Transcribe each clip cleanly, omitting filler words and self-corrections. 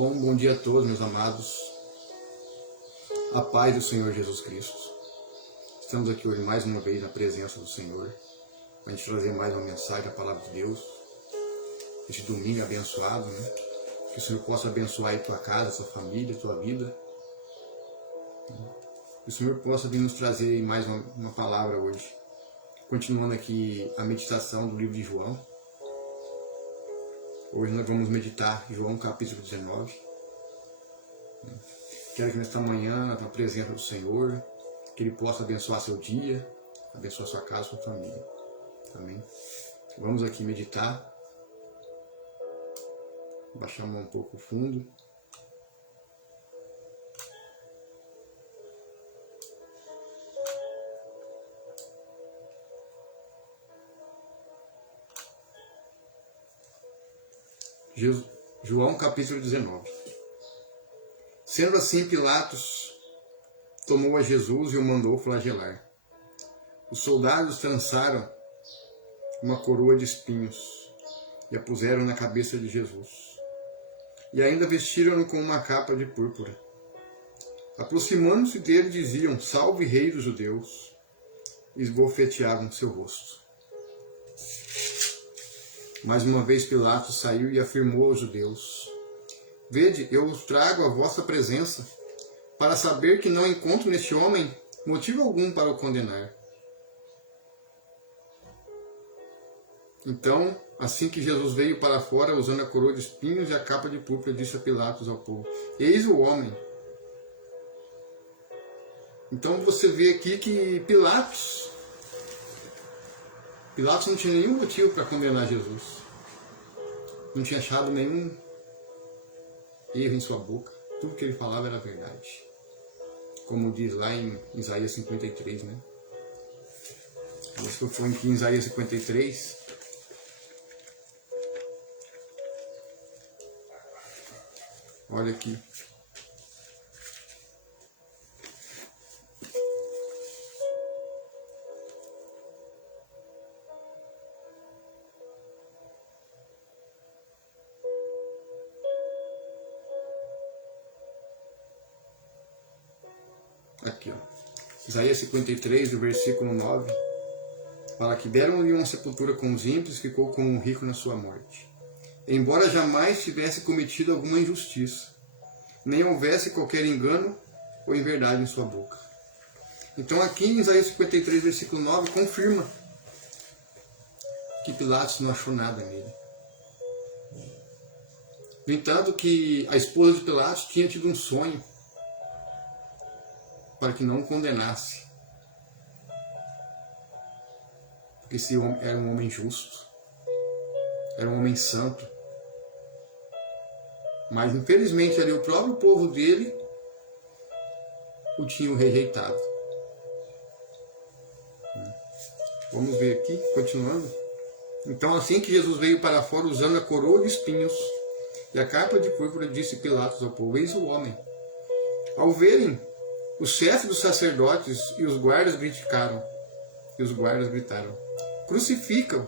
Bom dia a todos, meus amados. A paz do Senhor Jesus Cristo. Estamos aqui hoje mais uma vez na presença do Senhor, para a gente trazer mais uma mensagem da Palavra de Deus. Este domingo abençoado, né? Que o Senhor possa abençoar aí tua casa, tua família, tua vida. Que o Senhor possa vir nos trazer mais uma palavra hoje. Continuando aqui a meditação do livro de João. Hoje nós vamos meditar João capítulo 19. Quero que nesta manhã, na presença do Senhor, que Ele possa abençoar seu dia, abençoar sua casa, sua família. Amém? Vamos aqui meditar. Baixar a mão um pouco fundo. João capítulo 19. Sendo assim, Pilatos tomou a Jesus e o mandou flagelar. Os soldados trançaram uma coroa de espinhos e a puseram na cabeça de Jesus. E ainda vestiram-no com uma capa de púrpura. Aproximando-se dele, diziam: Salve, Rei dos Judeus! E esbofeteavam seu rosto. Mais uma vez Pilatos saiu e afirmou aos judeus: Vede, eu os trago à vossa presença, para saber que não encontro neste homem motivo algum para o condenar. Então, assim que Jesus veio para fora, usando a coroa de espinhos e a capa de púrpura, disse a Pilatos ao povo: Eis o homem. Então você vê aqui que Pilatos não tinha nenhum motivo para condenar Jesus. Não tinha achado nenhum erro em sua boca. Tudo que ele falava era verdade. Como diz lá em Isaías 53, né? Se eu for em Isaías 53, olha aqui. Aqui, ó. Isaías 53, do versículo 9, fala que deram-lhe uma sepultura com os ímpios e ficou como um rico na sua morte. Embora jamais tivesse cometido alguma injustiça, nem houvesse qualquer engano ou inverdade em sua boca. Então aqui em Isaías 53, versículo 9, confirma que Pilatos não achou nada nele. No entanto, que a esposa de Pilatos tinha tido um sonho para que não o condenasse. Porque esse homem era um homem justo, era um homem santo. Mas infelizmente ali o próprio povo dele o tinham rejeitado. Vamos ver aqui, continuando. Então assim que Jesus veio para fora usando a coroa de espinhos e a capa de púrpura, disse Pilatos ao povo: Eis o homem. Ao verem, os chefes dos sacerdotes e os guardas gritaram. Crucificam,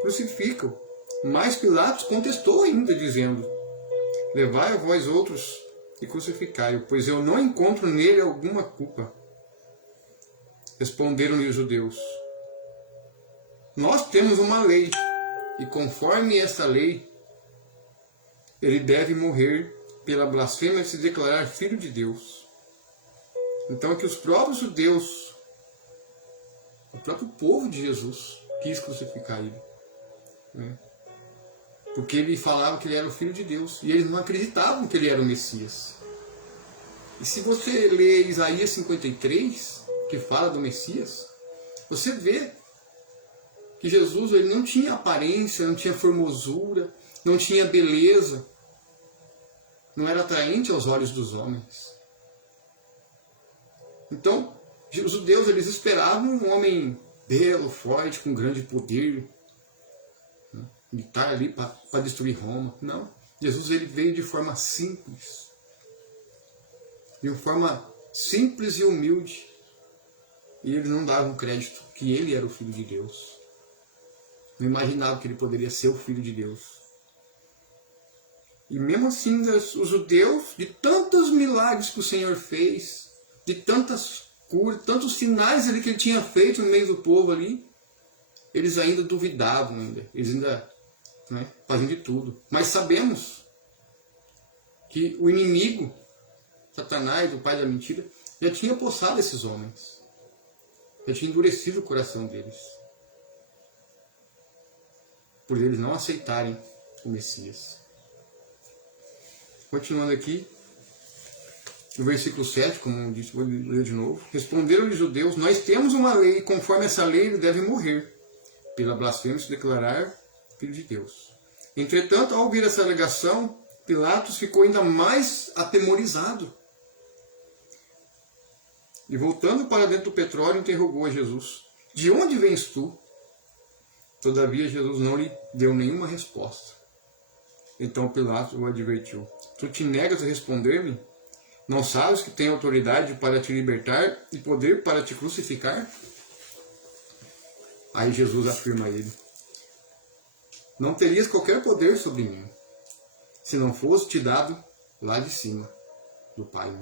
crucificam. Mas Pilatos contestou ainda, dizendo: Levai a vós outros e crucificai-o, pois eu não encontro nele alguma culpa. Responderam-lhe os judeus: Nós temos uma lei, e conforme esta lei, ele deve morrer pela blasfêmia de se declarar filho de Deus. Então é que os próprios judeus, o próprio povo de Jesus, quis crucificar ele, né? Porque ele falava que ele era o Filho de Deus, e eles não acreditavam que ele era o Messias. E se você ler Isaías 53, que fala do Messias, você vê que Jesus ele não tinha aparência, não tinha formosura, não tinha beleza, não era atraente aos olhos dos homens. Então, os judeus eles esperavam um homem belo, forte, com grande poder, né? Militar ali para destruir Roma. Não. Jesus ele veio de forma simples. De uma forma simples e humilde. E eles não davam crédito que ele era o Filho de Deus. Não imaginavam que ele poderia ser o Filho de Deus. E mesmo assim, os judeus, de tantos milagres que o Senhor fez, de tantas curas, tantos sinais ali que ele tinha feito no meio do povo ali, eles ainda duvidavam, eles ainda faziam de tudo. Mas sabemos que o inimigo, Satanás, o pai da mentira, já tinha possado esses homens. Já tinha endurecido o coração deles. Por eles não aceitarem o Messias. Continuando aqui, no versículo 7, como eu disse, vou ler de novo. Responderam-lhe os judeus: nós temos uma lei, e conforme essa lei ele deve morrer, pela blasfêmia se declarar filho de Deus. Entretanto, ao ouvir essa alegação, Pilatos ficou ainda mais atemorizado. E voltando para dentro do petróleo, interrogou a Jesus: de onde vens tu? Todavia Jesus não lhe deu nenhuma resposta. Então Pilatos o advertiu: tu te negas a responder-me? Não sabes que tenho autoridade para te libertar e poder para te crucificar? Aí Jesus afirma a ele: não terias qualquer poder sobre mim, se não fosse te dado lá de cima, do Pai.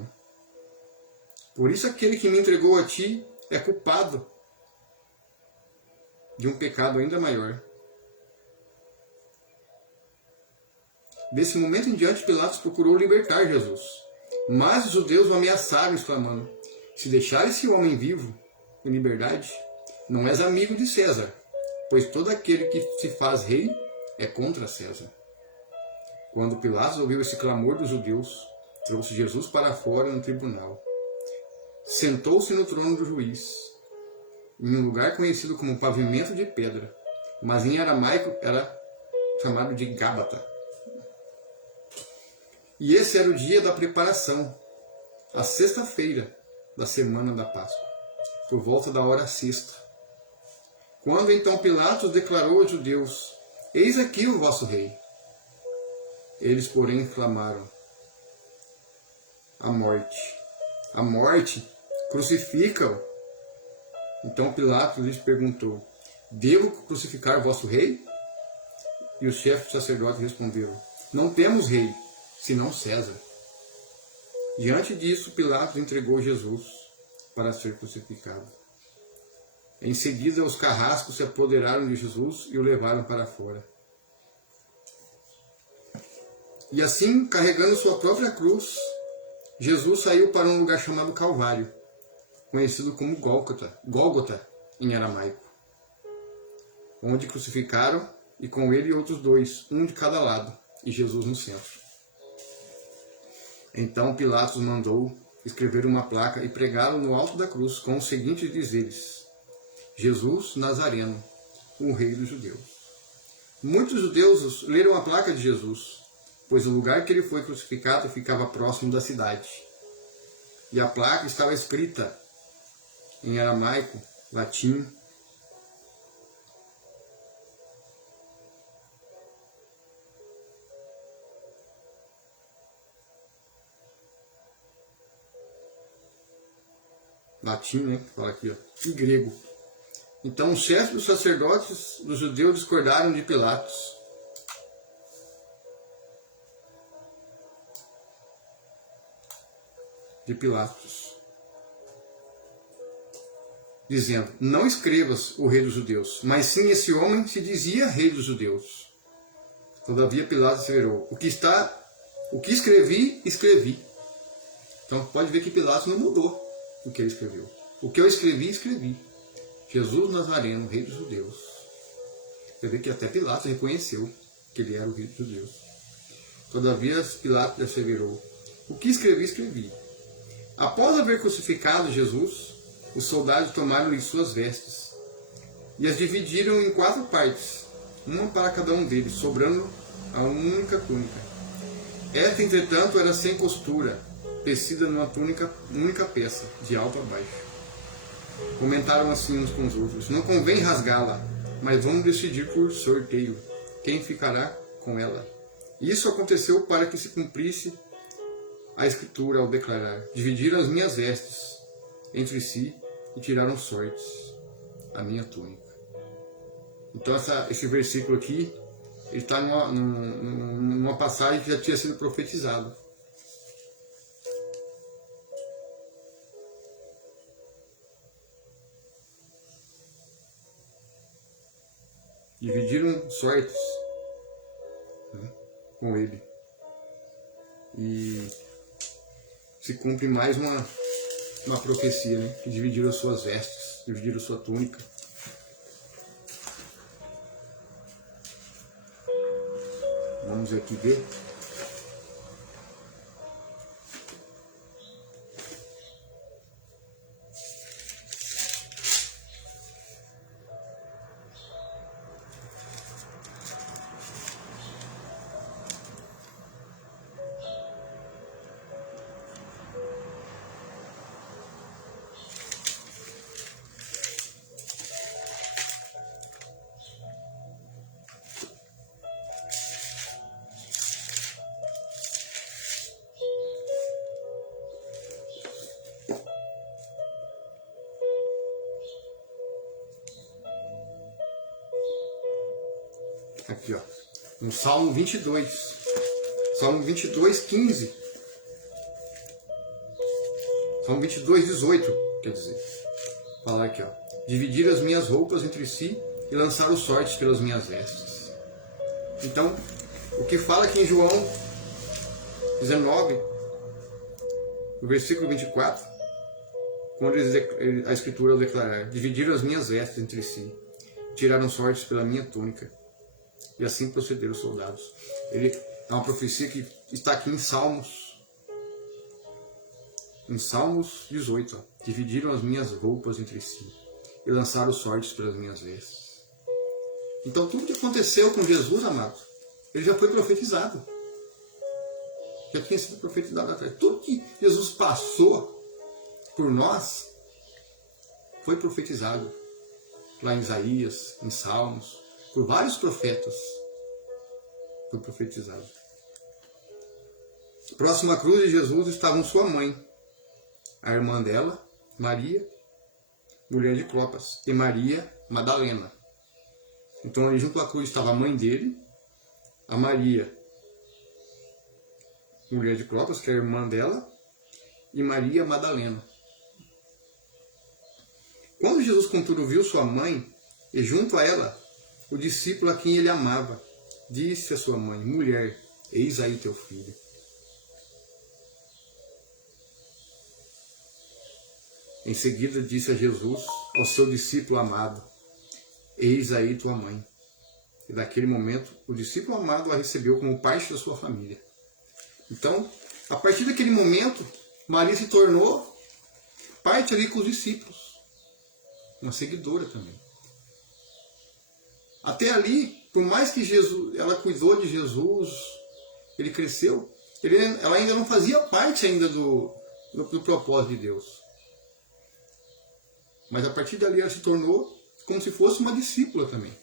Por isso aquele que me entregou a ti é culpado de um pecado ainda maior. Desse momento em diante, Pilatos procurou libertar Jesus. Mas os judeus o ameaçaram, exclamando: se deixar esse homem vivo, em liberdade, não és amigo de César, pois todo aquele que se faz rei é contra César. Quando Pilatos ouviu esse clamor dos judeus, trouxe Jesus para fora no tribunal. Sentou-se no trono do juiz, em um lugar conhecido como pavimento de pedra, mas em aramaico era chamado de Gábata. E esse era o dia da preparação, a sexta-feira da semana da Páscoa, por volta da hora sexta. Quando então Pilatos declarou aos judeus: eis aqui o vosso rei. Eles, porém, clamaram: a morte, a morte, crucifica-o. Então Pilatos lhes perguntou: devo crucificar vosso rei? E os chefes sacerdotes responderam: não temos rei, senão César. Diante disso, Pilatos entregou Jesus para ser crucificado. Em seguida, os carrascos se apoderaram de Jesus e o levaram para fora. E assim, carregando sua própria cruz, Jesus saiu para um lugar chamado Calvário, conhecido como Gólgota em aramaico, onde crucificaram, e com ele outros dois, um de cada lado, e Jesus no centro. Então Pilatos mandou escrever uma placa e pregá-lo no alto da cruz com os seguintes dizeres: Jesus Nazareno, o rei dos judeus. Muitos judeus leram a placa de Jesus, pois o lugar que ele foi crucificado ficava próximo da cidade. E a placa estava escrita em aramaico, latim, fala aqui, e grego. Então os chefes dos sacerdotes dos judeus discordaram de Pilatos. Dizendo: não escrevas o rei dos judeus, mas sim esse homem se dizia rei dos judeus. Todavia Pilatos asseverou: o que escrevi, escrevi. Então pode ver que Pilatos não mudou o que ele escreveu. O que eu escrevi, escrevi. Jesus Nazareno, rei dos judeus. Você vê que até Pilatos reconheceu que ele era o rei dos judeus. Todavia Pilatos asseverou: o que escrevi, escrevi. Após haver crucificado Jesus, os soldados tomaram-lhe suas vestes e as dividiram em 4 partes, uma para cada um deles, sobrando a única túnica. Esta, entretanto, era sem costura, tecida numa única peça, de alto a baixo. Comentaram assim uns com os outros: não convém rasgá-la, mas vamos decidir por sorteio quem ficará com ela. Isso aconteceu para que se cumprisse a escritura ao declarar: dividiram as minhas vestes entre si e tiraram sortes a minha túnica. Então esse versículo aqui Ele está numa passagem que já tinha sido profetizado. Dividiram sortes, né, com ele. E se cumpre mais uma profecia, né? Que dividiram as suas vestes, dividiram a sua túnica. Vamos aqui ver. Aqui, ó, no Salmo 22. Salmo 22, 15. Salmo 22, 18, quer dizer. Falar aqui, ó. Dividir as minhas roupas entre si e lançar os sortes pelas minhas vestes. Então, o que fala aqui em João 19, no versículo 24, quando a Escritura declarar: dividiram as minhas vestes entre si, tiraram sortes pela minha túnica. E assim procederam os soldados. Ele é uma profecia que está aqui em Salmos. Em Salmos 18. Ó. Dividiram as minhas roupas entre si e lançaram sortes pelas minhas vestes. Então tudo que aconteceu com Jesus, amado, ele já foi profetizado. Já tinha sido profetizado atrás. Tudo que Jesus passou por nós foi profetizado. Lá em Isaías, em Salmos, por vários profetas foi profetizado. Próximo à cruz de Jesus estavam sua mãe, a irmã dela, Maria, mulher de Clopas, e Maria Madalena. Então ali junto à cruz estava a mãe dele, a Maria, mulher de Clopas, que é a irmã dela, e Maria Madalena. Quando Jesus, contudo, viu sua mãe, e junto a ela o discípulo a quem ele amava, disse a sua mãe: mulher, eis aí teu filho. Em seguida disse a Jesus ao seu discípulo amado: eis aí tua mãe. E daquele momento o discípulo amado a recebeu como parte da sua família. Então, a partir daquele momento, Maria se tornou parte ali com os discípulos, uma seguidora também. Até ali, por mais que ela cuidou de Jesus, ele cresceu, ela ainda não fazia parte ainda do propósito de Deus. Mas a partir dali ela se tornou como se fosse uma discípula também.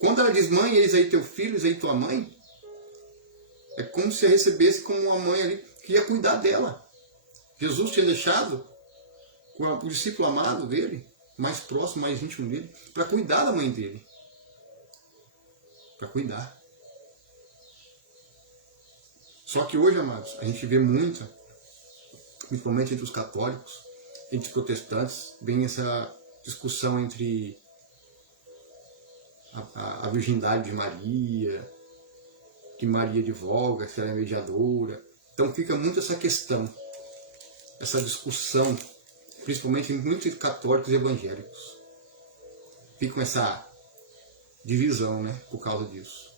Quando ela diz: mãe, eis aí teu filho, eis aí tua mãe, é como se a recebesse como uma mãe ali que ia cuidar dela. Jesus tinha deixado o discípulo amado dele, mais próximo, mais íntimo dele, para cuidar da mãe dele. Para cuidar. Só que hoje, amados, a gente vê muita, principalmente entre os católicos, entre os protestantes, vem essa discussão entre a virgindade de Maria, que Maria divulga, que ela é mediadora. Então fica muito essa questão, essa discussão, principalmente em muitos católicos e evangélicos. Fica com essa divisão, né, por causa disso.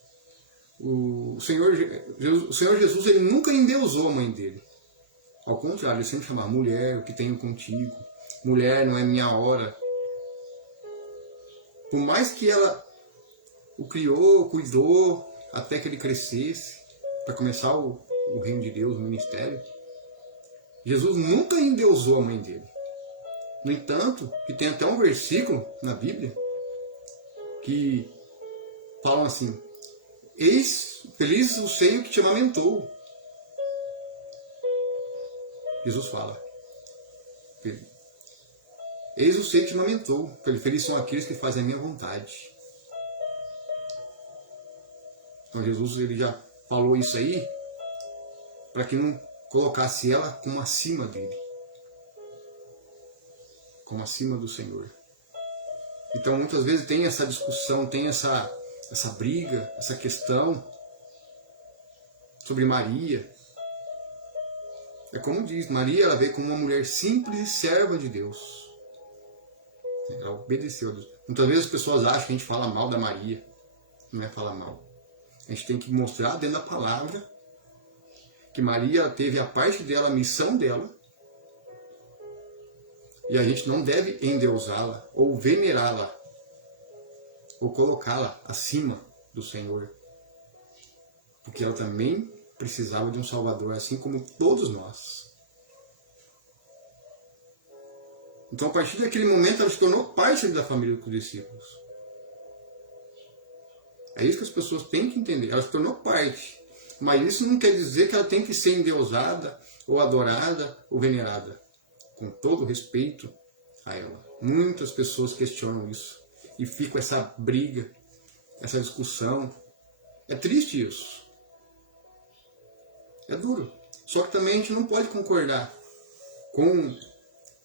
O Senhor Jesus, ele nunca endeusou a mãe dele. Ao contrário, ele sempre chamava: mulher, o que tenho contigo. Mulher, não é minha hora. Por mais que ela o criou, cuidou, até que ele crescesse, para começar o reino de Deus, o ministério, Jesus nunca endeusou a mãe dele. No entanto, que tem até um versículo na Bíblia que falam assim: eis, feliz o seio que te amamentou. Jesus fala: eis o seio que te amamentou. Felizes são aqueles que fazem a minha vontade. Então Jesus ele já falou isso aí para que não colocasse ela como acima dele, como acima do Senhor. Então muitas vezes tem essa discussão, tem essa briga, essa questão sobre Maria. É como diz, Maria ela veio como uma mulher simples e serva de Deus. Ela obedeceu a Deus. Muitas vezes as pessoas acham que a gente fala mal da Maria. Não é falar mal. A gente tem que mostrar dentro da palavra que Maria teve a parte dela, a missão dela. E a gente não deve endeusá-la ou venerá-la ou colocá-la acima do Senhor. Porque ela também precisava de um Salvador, assim como todos nós. Então, a partir daquele momento, ela se tornou parte da família dos discípulos. É isso que as pessoas têm que entender. Ela se tornou parte. Mas isso não quer dizer que ela tem que ser endeusada, ou adorada, ou venerada. Com todo respeito a ela. Muitas pessoas questionam isso. E fica essa briga, essa discussão. É triste isso. É duro. Só que também a gente não pode concordar com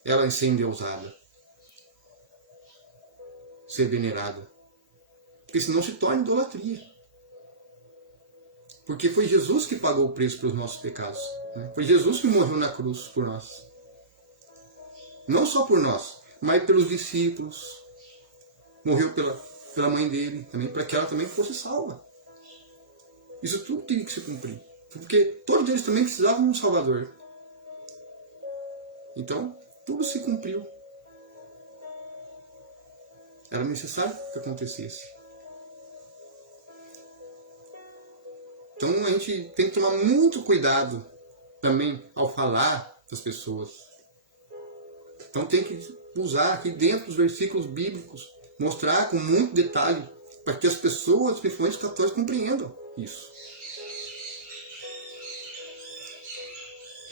ela em ser endeusada, ser venerada. Porque senão se torna idolatria. Porque foi Jesus que pagou o preço pelos nossos pecados. Né? Foi Jesus que morreu na cruz por nós. Não só por nós, mas pelos discípulos. Morreu pela mãe dele também, para que ela também fosse salva. Isso tudo tinha que se cumprir. Porque todos eles também precisavam de um Salvador. Então, tudo se cumpriu. Era necessário que acontecesse. Então a gente tem que tomar muito cuidado também ao falar das pessoas. Então tem que usar aqui dentro dos versículos bíblicos, mostrar com muito detalhe, para que as pessoas, principalmente os católicos, compreendam isso.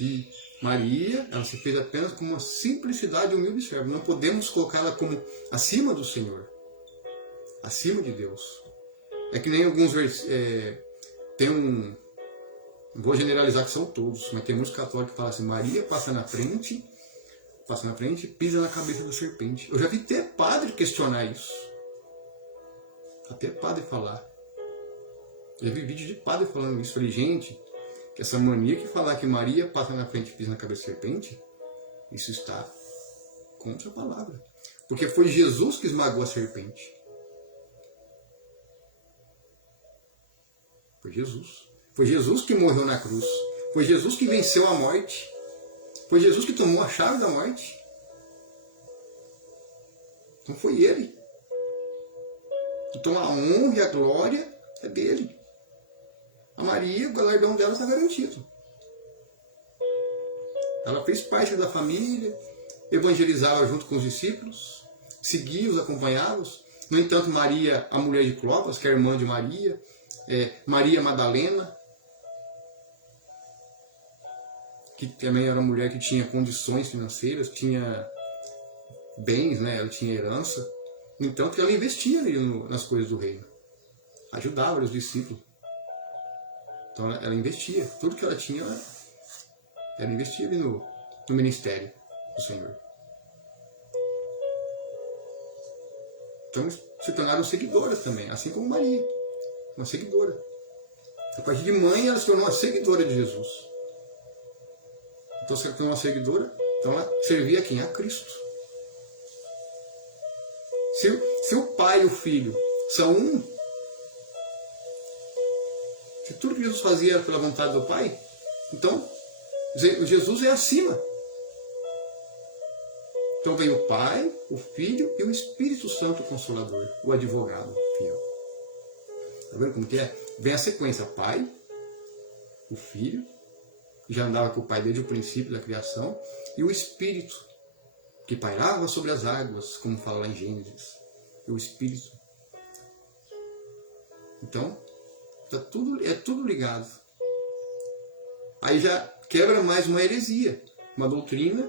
E Maria, ela se fez apenas com uma simplicidade e humilde serva. Não podemos colocá-la como acima do Senhor, acima de Deus. É que nem alguns tem não vou generalizar que são todos, mas tem muitos católicos que falam assim: Maria passa na frente, pisa na cabeça da serpente. Eu já vi até padre questionar isso. Até padre falar. Já vi vídeo de padre falando isso. Falei, gente, que essa mania que falar que Maria passa na frente e pisa na cabeça da serpente, isso está contra a palavra. Porque foi Jesus que esmagou a serpente. Foi Jesus. Foi Jesus que morreu na cruz. Foi Jesus que venceu a morte. Foi Jesus que tomou a chave da morte. Então foi Ele. Então a honra e a glória é dele. A Maria, o galardão dela está garantido. Ela fez parte da família, evangelizava junto com os discípulos, seguia-os, acompanhava-os. No entanto, Maria, a mulher de Clopas, que é a irmã de Maria, Maria Madalena, que também era uma mulher que tinha condições financeiras, tinha bens, né? Ela tinha herança. No entanto, ela investia ali nas coisas do reino. Ajudava os discípulos. Então ela investia. Tudo que ela tinha, ela investia ali no ministério do Senhor. Então se tornaram seguidoras também, assim como Maria. Uma seguidora. A partir de mãe, ela se tornou uma seguidora de Jesus. Então, se ela tornou uma seguidora, então ela servia a quem? A Cristo. Se o pai e o filho são um, se tudo que Jesus fazia era pela vontade do Pai, então Jesus é acima. Então vem o Pai, o Filho e o Espírito Santo Consolador, o advogado fiel. Está vendo como que é? Vem a sequência: Pai, o Filho, que já andava com o Pai desde o princípio da criação, e o Espírito, que pairava sobre as águas, como fala lá em Gênesis. E o Espírito. Então, é tudo ligado. Aí já quebra mais uma heresia, uma doutrina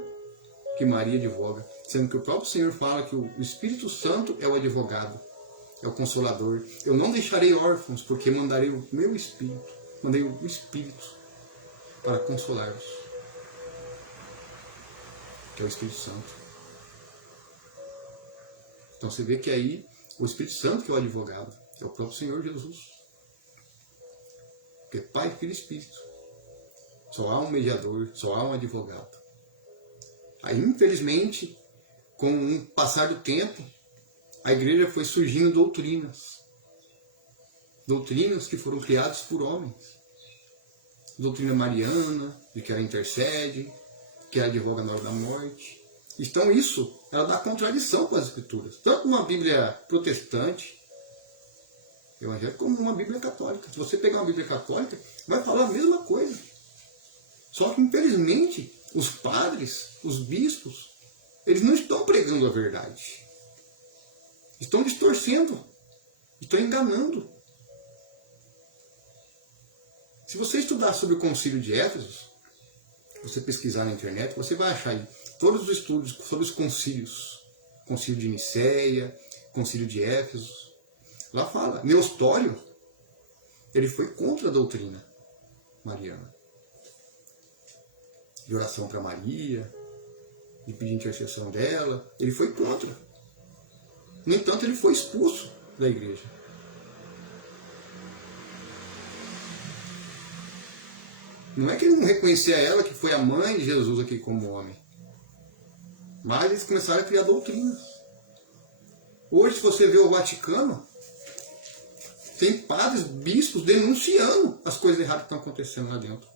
que Maria advoga, sendo que o próprio Senhor fala que o Espírito Santo é o advogado. é o Consolador. Eu não deixarei órfãos, porque mandarei o meu Espírito. Mandei o Espírito para consolar-vos, que é o Espírito Santo. Então você vê que aí o Espírito Santo que é o advogado, é o próprio Senhor Jesus. Porque Pai, Filho e Espírito. Só há um mediador, só há um advogado. Aí, infelizmente, com o passar do tempo, a igreja foi surgindo doutrinas. Doutrinas que foram criadas por homens. Doutrina mariana, de que ela intercede, que ela advoga na hora da morte. Então isso, ela dá contradição com as Escrituras. Tanto uma Bíblia protestante, evangélica, como uma Bíblia católica. Se você pegar uma Bíblia católica, vai falar a mesma coisa. Só que, infelizmente, os padres, os bispos, eles não estão pregando a verdade. Estão distorcendo. Estão enganando. Se você estudar sobre o Concílio de Éfeso, você pesquisar na internet, você vai achar aí todos os estudos sobre os concílios. Concílio de Nicéia, Concílio de Éfeso. Lá fala, Neustório, ele foi contra a doutrina mariana. De oração para Maria, de pedir intercessão dela, ele foi contra. No entanto, ele foi expulso da igreja. Não é que ele não reconhecia ela, que foi a mãe de Jesus aqui como homem. Mas eles começaram a criar doutrinas. Hoje, se você vê o Vaticano, tem padres, bispos denunciando as coisas erradas que estão acontecendo lá dentro.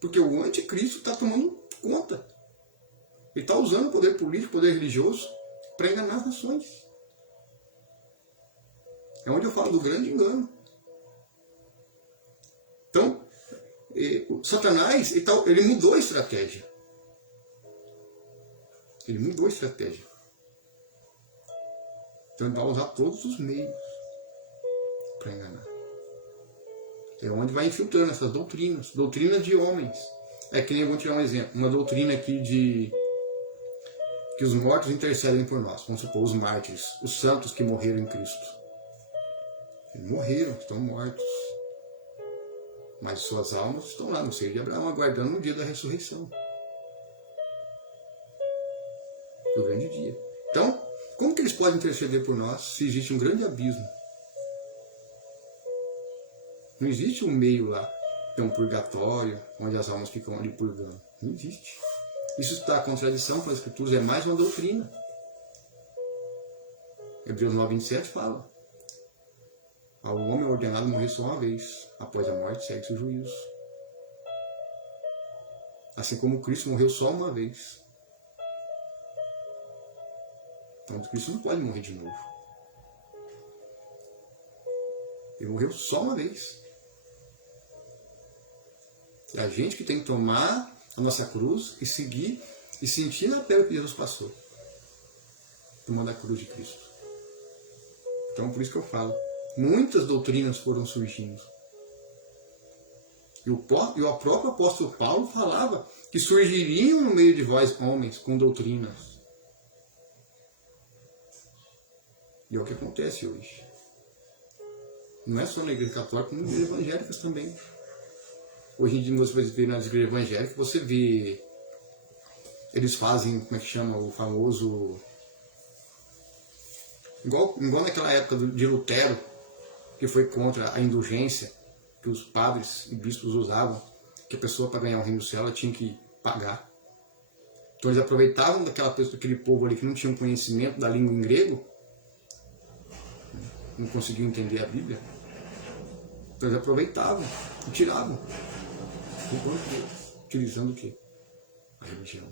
Porque o anticristo está tomando conta. Ele está usando o poder político, o poder religioso, para enganar as nações. É onde eu falo do grande engano. Então, Satanás, ele mudou a estratégia. Ele mudou a estratégia. Então ele vai usar todos os meios para enganar. É onde vai infiltrando essas doutrinas. Doutrinas de homens. É que nem, eu vou tirar um exemplo. Uma doutrina aqui de que os mortos intercedem por nós. Vamos supor, os mártires. Os santos que morreram em Cristo. Eles morreram, estão mortos. Mas suas almas estão lá no seio de Abraão, aguardando o dia da ressurreição. O grande dia. Então, como que eles podem interceder por nós se existe um grande abismo? Não existe um meio lá, tem um purgatório, onde as almas ficam ali purgando. Não existe. Isso está em contradição com as Escrituras, é mais uma doutrina. Hebreus 9:27 fala: ao homem é ordenado morrer só uma vez, após a morte segue-se o juízo. Assim como Cristo morreu só uma vez. Então Cristo não pode morrer de novo. Ele morreu só uma vez. É a gente que tem que tomar a nossa cruz e seguir e sentir na pele o que Jesus passou. Tomando a cruz de Cristo. Então por isso que eu falo. Muitas doutrinas foram surgindo. E o próprio apóstolo Paulo falava que surgiriam no meio de vós homens com doutrinas. E é o que acontece hoje. Não é só na igreja católica, como nas igrejas evangélicas também. Hoje em dia você vai ver nas igrejas evangélicas, você vê, eles fazem, como é que chama, o famoso, igual naquela época de Lutero, que foi contra a indulgência que os padres e bispos usavam, que a pessoa para ganhar o reino do céu ela tinha que pagar. Então eles aproveitavam daquele povo ali que não tinha um conhecimento da língua em grego, não conseguiam entender a Bíblia, então eles aproveitavam e tiravam. Utilizando o quê? A religião.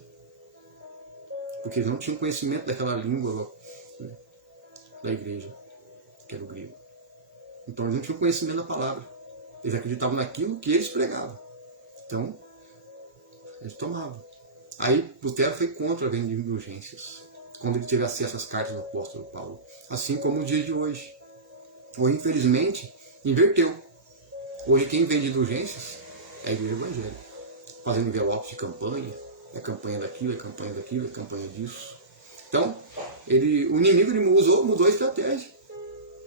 Porque eles não tinham conhecimento daquela língua da igreja, que era o grego. Então eles não tinham conhecimento da palavra. Eles acreditavam naquilo que eles pregavam. Então, eles tomavam. Aí Lutero foi contra a venda de indulgências, quando ele teve acesso às cartas do apóstolo Paulo. Assim como o dia de hoje. Hoje, infelizmente, inverteu. Hoje quem vende indulgências é a igreja evangélica, fazendo envelopes de campanha, é campanha daquilo, é campanha daquilo, é campanha disso. Então, o inimigo ele mudou a estratégia.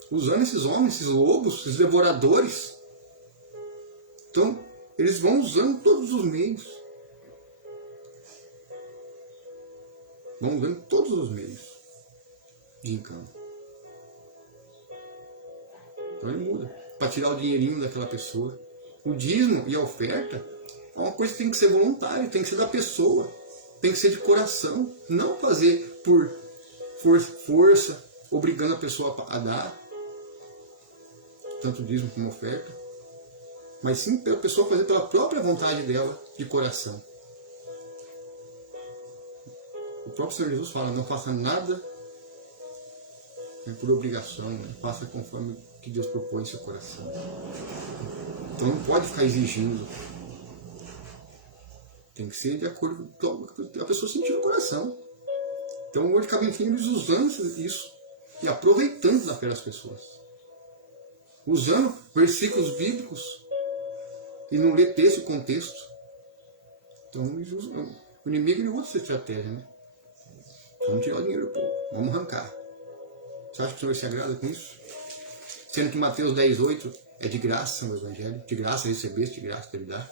Usando esses homens, esses lobos, esses devoradores. Então, eles vão usando todos os meios. Vão usando todos os meios de engano. Então ele muda. Para tirar o dinheirinho daquela pessoa. O dízimo e a oferta é uma coisa que tem que ser voluntária, tem que ser da pessoa. Tem que ser de coração. Não fazer por força, obrigando a pessoa a dar. Tanto dízimo como oferta. Mas sim a pessoa fazer pela própria vontade dela, de coração. O próprio Senhor Jesus fala, não faça nada por obrigação, né? Faça conforme o que Deus propõe em seu coração. Então não pode ficar exigindo. Tem que ser de acordo com o que a pessoa sentir no coração. Então hoje cabe enfim eles usando isso e aproveitando da fé das pessoas. Usando versículos bíblicos e não ler texto e contexto. Então eles usam. O inimigo ele usa essa estratégia, né? Vamos tirar o dinheiro do povo, vamos arrancar. Você acha que o Senhor se agrada com isso? Sendo que Mateus 10:8 é de graça o Evangelho, de graça recebeste, de graça deve dar.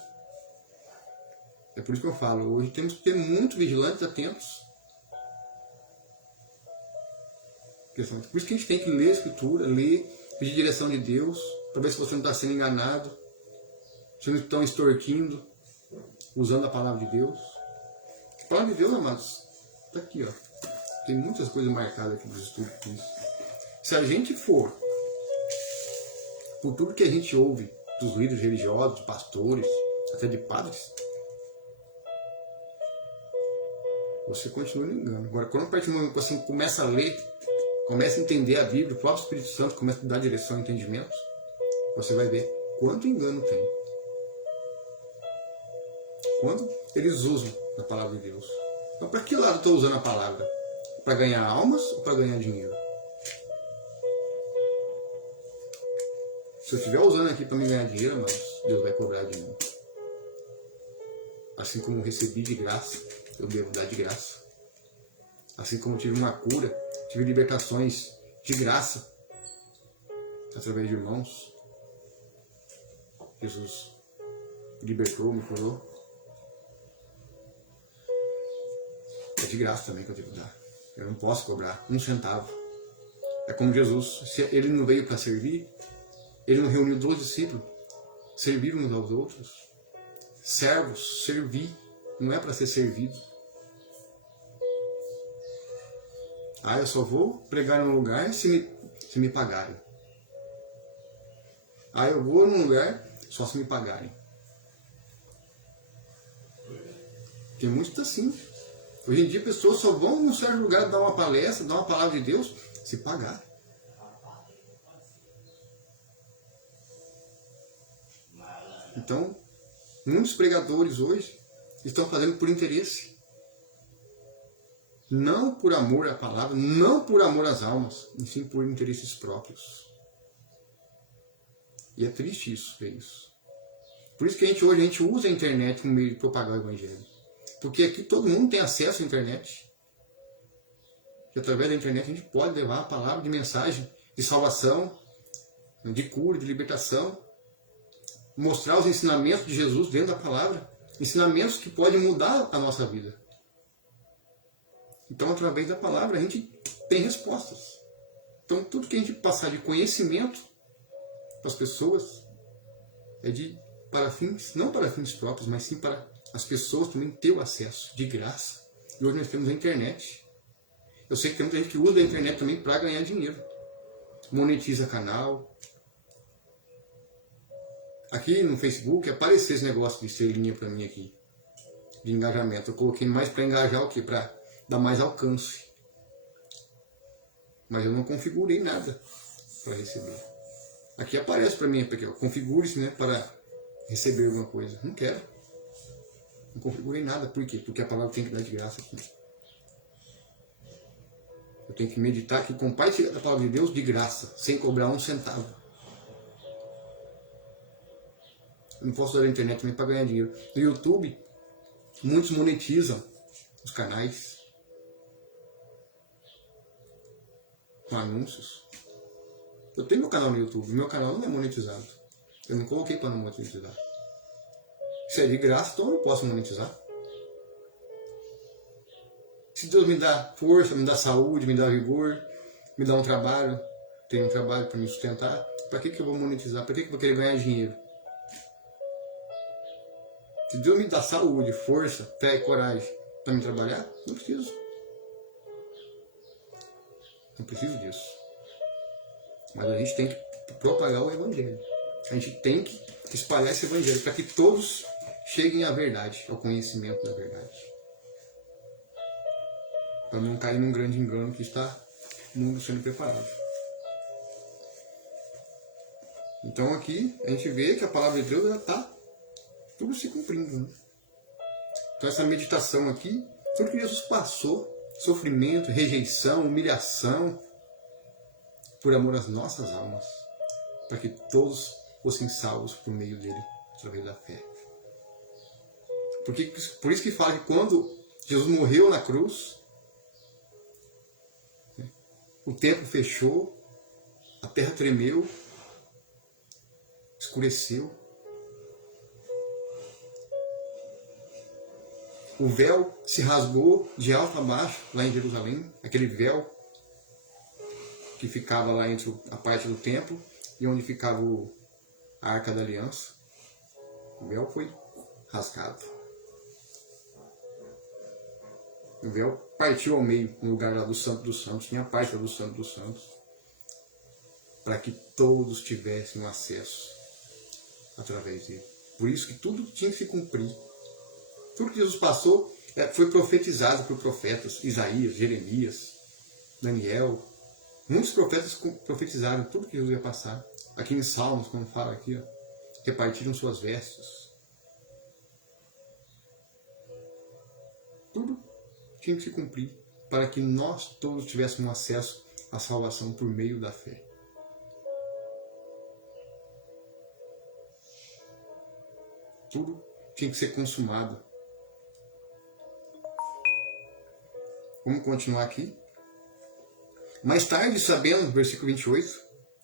É por isso que eu falo, hoje temos que ter muito vigilantes, atentos. Por isso que a gente tem que ler a Escritura, ler, pedir direção de Deus, para ver se você não está sendo enganado, se não estão extorquindo, usando a palavra de Deus. A palavra de Deus, amados, está aqui, ó. Tem muitas coisas marcadas aqui nos estudos com isso. Se a gente for, por tudo que a gente ouve dos líderes religiosos, de pastores, até de padres, você continua no engano. Agora, quando a partir do momento que você começa a ler, começa a entender a Bíblia, o próprio Espírito Santo começa a dar direção e entendimento, você vai ver quanto engano tem. Quando eles usam a palavra de Deus. Então, para que lado estou usando a palavra? Para ganhar almas ou para ganhar dinheiro? Se eu estiver usando aqui para me ganhar dinheiro, mas Deus vai cobrar de mim. Assim como eu recebi de graça, eu devo dar de graça. Assim como eu tive uma cura, tive libertações de graça, através de irmãos. Jesus libertou, me curou. É de graça também que eu devo dar. Eu não posso cobrar um centavo. É como Jesus, se ele não veio para servir, ele não reuniu 12 discípulos, servir uns aos outros. Servos, servir, não é para ser servido. Ah, eu só vou pregar num lugar se me pagarem. Ah, eu vou num lugar só se me pagarem. Tem muitos assim. Hoje em dia pessoas só vão num certo lugar dar uma palestra, dar uma palavra de Deus, se pagar. Então, muitos pregadores hoje estão fazendo por interesse. Não por amor à palavra, não por amor às almas, e sim por interesses próprios. E é triste isso, ver isso. Por isso que hoje a gente usa a internet como meio de propagar o Evangelho. Porque aqui todo mundo tem acesso à internet. E através da internet a gente pode levar a palavra de mensagem de salvação, de cura, de libertação. Mostrar os ensinamentos de Jesus dentro da palavra. Ensinamentos que podem mudar a nossa vida. Então, através da palavra, a gente tem respostas. Então, tudo que a gente passar de conhecimento para as pessoas é para fins, não para fins próprios, mas sim para as pessoas também ter o acesso de graça. E hoje nós temos a internet. Eu sei que tem muita gente que usa a internet também para ganhar dinheiro. Monetiza canal. Aqui no Facebook apareceu esse negócio de estrelinha para mim aqui. De engajamento. Eu coloquei mais para engajar o quê? Para dar mais alcance. Mas eu não configurei nada para receber. Aqui aparece para mim, porque configure-se, né, para receber alguma coisa. Não quero. Não configurei nada. Por quê? Porque a palavra tem que dar de graça aqui. Eu tenho que meditar aqui, compartilhar a palavra de Deus de graça, sem cobrar um centavo. Eu não posso usar a internet também para ganhar dinheiro. No YouTube, muitos monetizam os canais. com anúncios. Eu tenho meu canal no YouTube, meu canal não é monetizado. Eu não coloquei para não monetizar. Se é de graça, então eu não posso monetizar. Se Deus me dá força, me dá saúde, me dá vigor, me dá um trabalho, tenho um trabalho para me sustentar, para que eu vou monetizar? Para que eu vou querer ganhar dinheiro? Se Deus me dá saúde, força, fé e coragem para me trabalhar, não preciso. Não preciso disso. Mas a gente tem que propagar o Evangelho. A gente tem que espalhar esse Evangelho para que todos cheguem à verdade, ao conhecimento da verdade. Para não cair num grande engano que está o mundo sendo preparado. Então aqui a gente vê que a palavra de Deus está tudo se cumprindo. Né? Então essa meditação aqui, tudo que Jesus passou, sofrimento, rejeição, humilhação, por amor às nossas almas, para que todos fossem salvos por meio dele, através da fé. Por isso que fala que quando Jesus morreu na cruz, o tempo fechou, a terra tremeu, escureceu, o véu se rasgou de alto a baixo, lá em Jerusalém, aquele véu que ficava lá entre a parte do templo e onde ficava a Arca da Aliança. O véu foi rasgado. O véu partiu ao meio, no lugar lá do Santo dos Santos, tinha a parte do Santo dos Santos, para que todos tivessem acesso através dele. Por isso que tudo tinha que se cumprir. Tudo que Jesus passou foi profetizado por profetas, Isaías, Jeremias, Daniel. Muitos profetas profetizaram tudo que Jesus ia passar. Aqui em Salmos, como fala aqui, ó, repartiram suas vestes. Tudo tinha que se cumprir para que nós todos tivéssemos acesso à salvação por meio da fé. Tudo tinha que ser consumado. Vamos continuar aqui. Mais tarde, sabendo, versículo 28,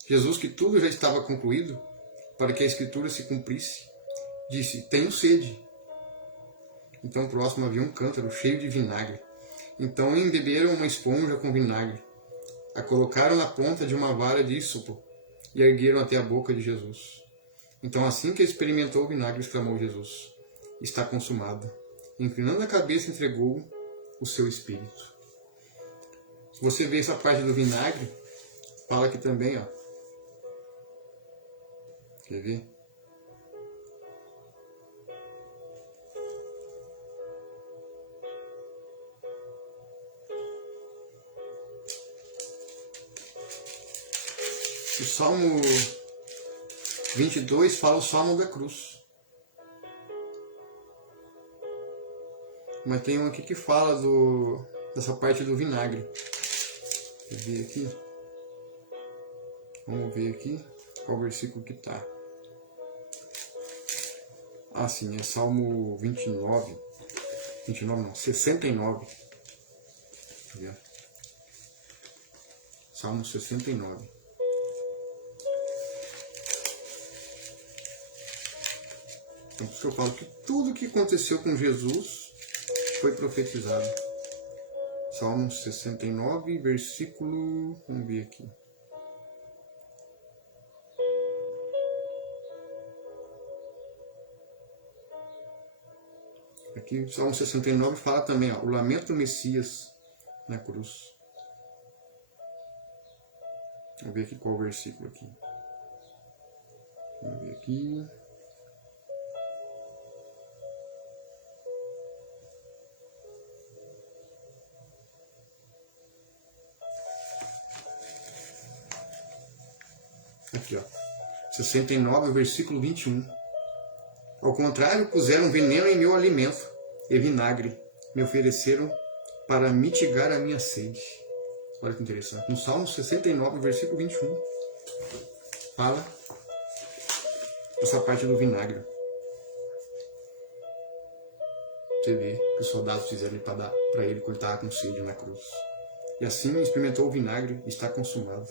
Jesus, que tudo já estava concluído, para que a Escritura se cumprisse, disse: tenho sede. Então próximo havia um cântaro cheio de vinagre. Então embeberam uma esponja com vinagre, a colocaram na ponta de uma vara de hisopo e ergueram até a boca de Jesus. Então, assim que experimentou o vinagre, exclamou Jesus: está consumado. Inclinando a cabeça, entregou o seu espírito. Se você vê essa parte do vinagre, fala aqui também, ó. Quer ver? O Salmo 22 fala o Salmo da Cruz. Mas tem um aqui que fala dessa parte do vinagre. Quer ver aqui? Vamos ver aqui qual versículo que está. Ah, sim, é Salmo 29. 29 não, 69. Deixa eu ver. Salmo 69. Então, por isso que eu falo que tudo que aconteceu com Jesus foi profetizado. Salmo 69, versículo... Vamos ver aqui. Aqui, Salmo 69 fala também, ó, o lamento do Messias na cruz. Vamos ver aqui qual o versículo aqui. Vamos ver aqui. Aqui, ó. 69, versículo 21. Ao contrário, puseram veneno em meu alimento e vinagre me ofereceram para mitigar a minha sede. Olha que interessante. No Salmo 69, versículo 21, fala essa parte do vinagre. Você vê que os soldados fizeram para ele quando estava com sede na cruz. E assim experimentou o vinagre e está consumado.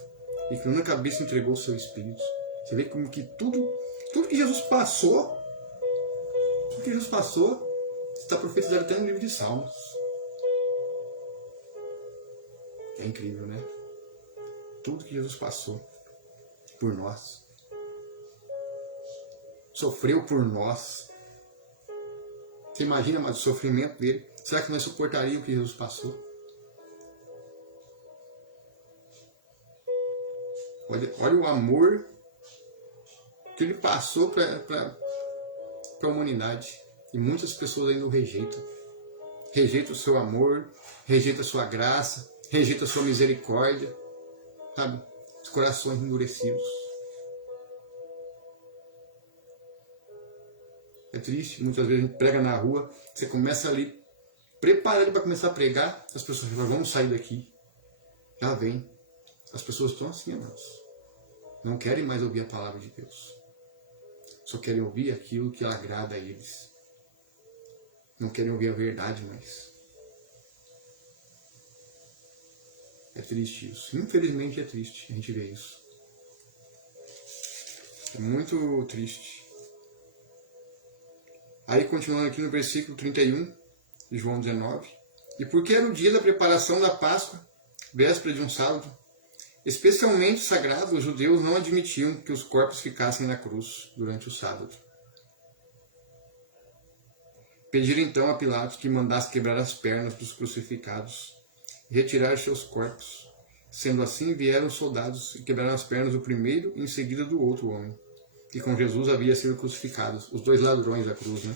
E que na cabeça entregou o seu espírito. Você vê como que tudo que Jesus passou, está profetizado até no livro de Salmos. É incrível, né? Tudo que Jesus passou por nós. Sofreu por nós. Você imagina, mas o sofrimento dele? Será que nós suportaríamos o que Jesus passou? Olha o amor que ele passou para a humanidade. E muitas pessoas ainda o rejeitam. Rejeitam o seu amor, rejeitam a sua graça, rejeitam a sua misericórdia. Sabe? Os corações endurecidos. É triste, muitas vezes a gente prega na rua, você começa ali, preparado para começar a pregar, as pessoas falam, vamos sair daqui. Já vem. As pessoas estão assim, amados. Não querem mais ouvir a palavra de Deus. Só querem ouvir aquilo que agrada a eles. Não querem ouvir a verdade mais. É triste isso. Infelizmente é triste a gente ver isso. É muito triste. Aí continuando aqui no versículo 31 de João 19. E porque era o dia da preparação da Páscoa, véspera de um sábado, especialmente sagrado, os judeus não admitiam que os corpos ficassem na cruz durante o sábado. Pediram então a Pilatos que mandasse quebrar as pernas dos crucificados e retirar os seus corpos. Sendo assim, vieram os soldados e quebraram as pernas do primeiro e em seguida do outro homem, que com Jesus havia sido crucificado. Os dois ladrões da cruz, né?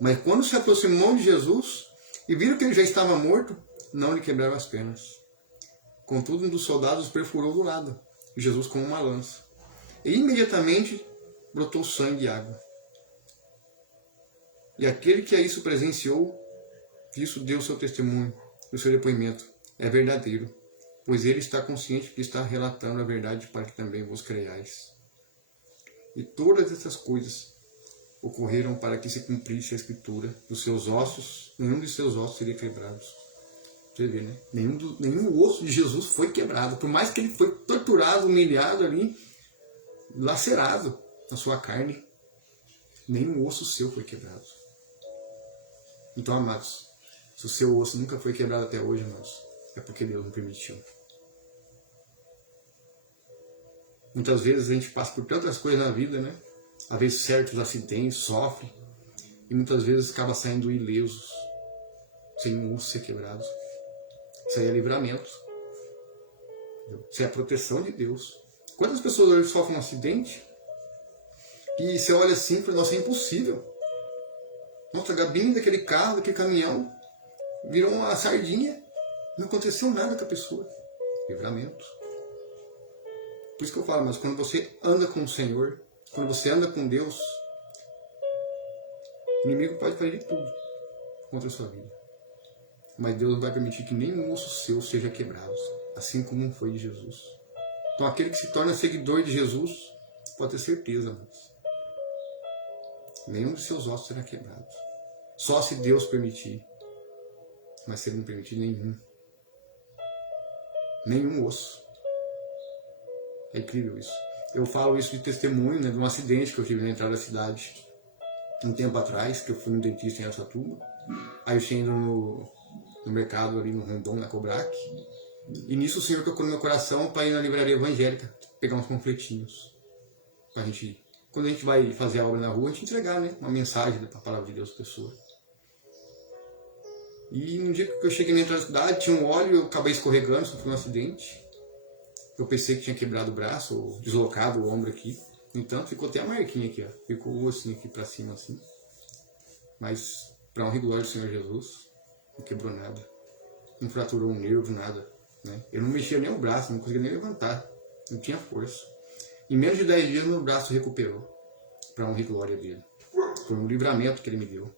Mas quando se aproximou de Jesus e viram que ele já estava morto, não lhe quebraram as pernas. Contudo, um dos soldados perfurou do lado, Jesus com uma lança. E imediatamente brotou sangue e água. E aquele que a isso presenciou, isso deu seu testemunho, o seu depoimento. É verdadeiro, pois ele está consciente que está relatando a verdade para que também vos creiais. E todas essas coisas ocorreram para que se cumprisse a escritura. Dos seus ossos, nenhum de seus ossos seria quebrado. Você vê, né? Nenhum osso de Jesus foi quebrado. Por mais que ele foi torturado, humilhado ali, lacerado na sua carne, nenhum osso seu foi quebrado. Então, amados, se o seu osso nunca foi quebrado até hoje, amados, é porque Deus não permitiu. Muitas vezes a gente passa por tantas coisas na vida, né? Às vezes certos acidentes, sofre, e muitas vezes acaba saindo ilesos, sem um osso ser quebrado. Isso aí é livramento. Isso é a proteção de Deus. Quantas pessoas hoje sofrem um acidente e você olha assim e fala, nossa, é impossível. Nossa, a gabine daquele carro, daquele caminhão, virou uma sardinha. Não aconteceu nada com a pessoa. Livramento. Por isso que eu falo, mas quando você anda com o Senhor, quando você anda com Deus, o inimigo pode fazer de tudo contra a sua vida. Mas Deus não vai permitir que nenhum osso seu seja quebrado, assim como não foi de Jesus. Então aquele que se torna seguidor de Jesus, pode ter certeza, mas nenhum de seus ossos será quebrado. Só se Deus permitir. Mas se Ele não permitir, nenhum. Nenhum osso. É incrível isso. Eu falo isso de testemunho, né, de um acidente que eu tive na entrada da cidade um tempo atrás, que eu fui no dentista em Araçatuba. Aí eu tinha ido no mercado ali no Rondon, na Cobrac. E nisso o Senhor tocou no meu coração para ir na livraria evangélica, pegar uns panfletinhos. Pra gente, quando a gente vai fazer a obra na rua, a gente entregar, né, uma mensagem da palavra de Deus à pessoa. E no dia que eu cheguei na entrada da cidade, tinha um óleo, eu acabei escorregando, sofri um acidente. Eu pensei que tinha quebrado o braço, ou deslocado o ombro aqui. No entanto, ficou até a marquinha aqui, ó. Ficou o ossinho aqui pra cima, assim. Mas, pra honra e glória do Senhor Jesus, não quebrou nada. Não fraturou um nervo, nada. Né? Eu não mexia nem o braço, não conseguia nem levantar. Não tinha força. Em menos de 10 dias, meu braço recuperou. Pra honra e glória dele. Foi um livramento que ele me deu.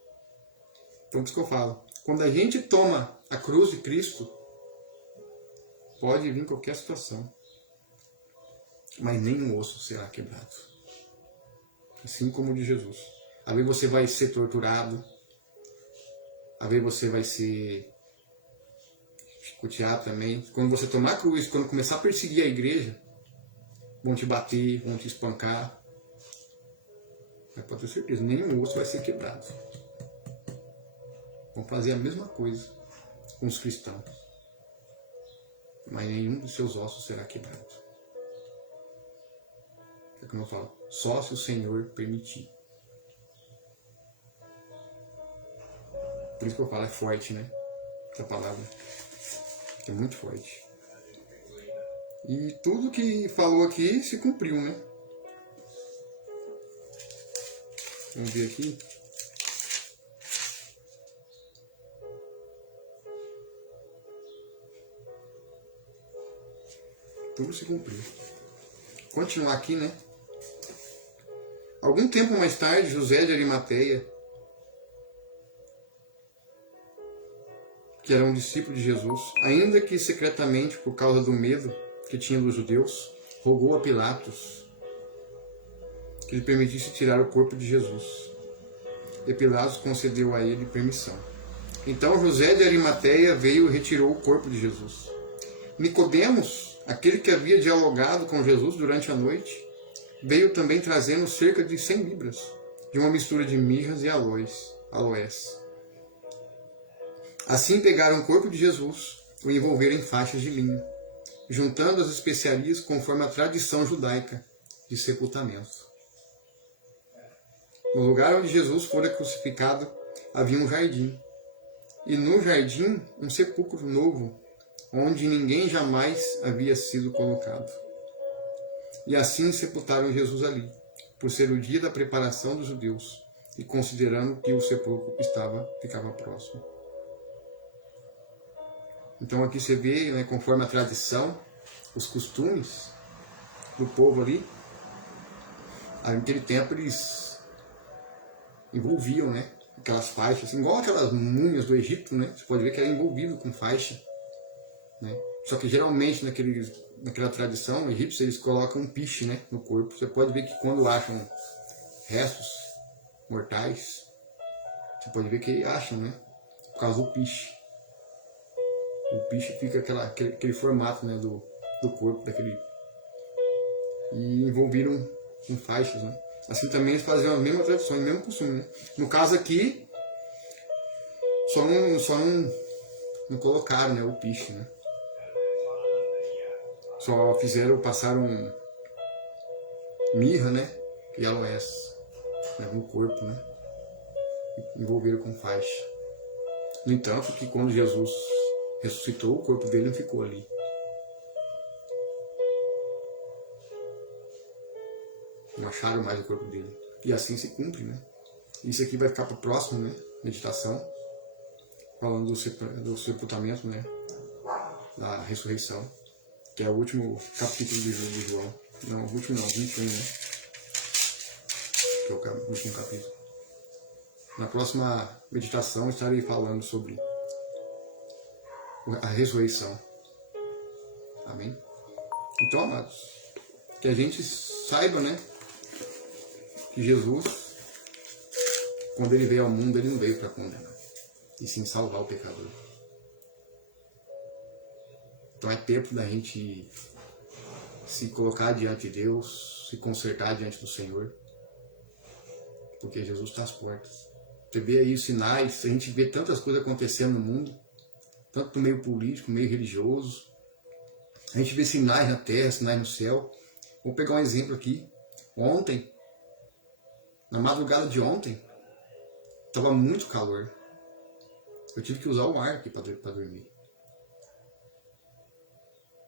Então, por isso que eu falo. Quando a gente toma a cruz de Cristo, pode vir qualquer situação. Mas nenhum osso será quebrado. Assim como o de Jesus. Às vezes você vai ser torturado. Às vezes você vai ser chicotear também. Quando você tomar cruz, quando começar a perseguir a igreja, vão te bater, vão te espancar. Mas pode ter certeza, nenhum osso vai ser quebrado. Vão fazer a mesma coisa com os cristãos. Mas nenhum dos seus ossos será quebrado. É como eu falo, só se o Senhor permitir. Por isso que eu falo, é forte, né? Essa palavra é muito forte. E tudo que falou aqui se cumpriu, né? Vamos ver aqui. Tudo se cumpriu. Continuar aqui, né? Algum tempo mais tarde, José de Arimateia, que era um discípulo de Jesus, ainda que secretamente por causa do medo que tinha dos judeus, rogou a Pilatos que lhe permitisse tirar o corpo de Jesus. E Pilatos concedeu a ele permissão. Então José de Arimateia veio e retirou o corpo de Jesus. Nicodemos, aquele que havia dialogado com Jesus durante a noite, veio também trazendo cerca de 100 libras, de uma mistura de mirras e aloés. Assim pegaram o corpo de Jesus, o envolveram em faixas de linho, juntando as especiarias conforme a tradição judaica de sepultamento. No lugar onde Jesus fora crucificado havia um jardim, e no jardim um sepulcro novo, onde ninguém jamais havia sido colocado. E assim sepultaram Jesus ali, por ser o dia da preparação dos judeus, e considerando que o sepulcro ficava próximo. Então aqui você vê, né, conforme a tradição, os costumes do povo ali, naquele tempo eles envolviam, né, aquelas faixas, igual aquelas múmias do Egito, né, você pode ver que era envolvido com faixa, né. Só que geralmente naquela tradição egípcia eles colocam um piche, né, no corpo. Você pode ver que quando acham restos mortais, você pode ver que acham, né, por causa do piche. O piche fica aquele formato, né, do corpo daquele. E envolviram com faixas, né. Assim também eles faziam a mesma tradição, o mesmo costume, né. No caso aqui, só não colocaram, né, o piche, né. Só passaram mirra, né, e aloés, né, no corpo, né, envolveram com faixa. No entanto, que quando Jesus ressuscitou, o corpo dele não ficou ali. Não acharam mais o corpo dele. E assim se cumpre, né. Isso aqui vai ficar para a próxima, né, meditação, falando do sepultamento, né, da ressurreição, que é o último capítulo de João. Não, o último não, 21, né? Que é o último capítulo. Na próxima meditação estarei falando sobre a ressurreição. Amém? Então, amados, que a gente saiba, né, que Jesus, quando ele veio ao mundo, ele não veio para condenar, e sim salvar o pecador. Então é tempo da gente se colocar diante de Deus, se consertar diante do Senhor, porque Jesus está às portas. Você vê aí os sinais, a gente vê tantas coisas acontecendo no mundo, tanto no meio político, no meio religioso. A gente vê sinais na terra, sinais no céu. Vou pegar um exemplo aqui. Ontem, na madrugada de ontem, estava muito calor. Eu tive que usar o ar aqui para dormir.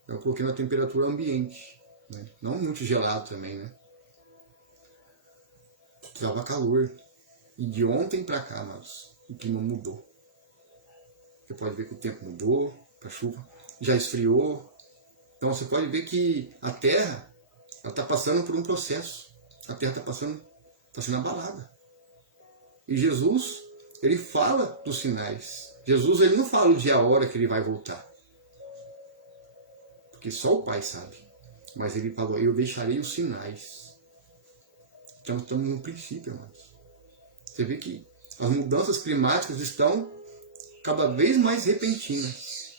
Eu coloquei na temperatura ambiente, né? Não muito gelado também, né? Estava calor. E de ontem para cá, amados, o clima mudou. Você pode ver que o tempo mudou, a chuva já esfriou. Então você pode ver que a Terra está passando por um processo. A Terra está sendo abalada. E Jesus, ele fala dos sinais. Jesus, ele não fala o dia e a hora que ele vai voltar. Porque só o Pai sabe. Mas ele falou, eu deixarei os sinais. Então estamos no princípio, amados. Você vê que as mudanças climáticas estão cada vez mais repentinas.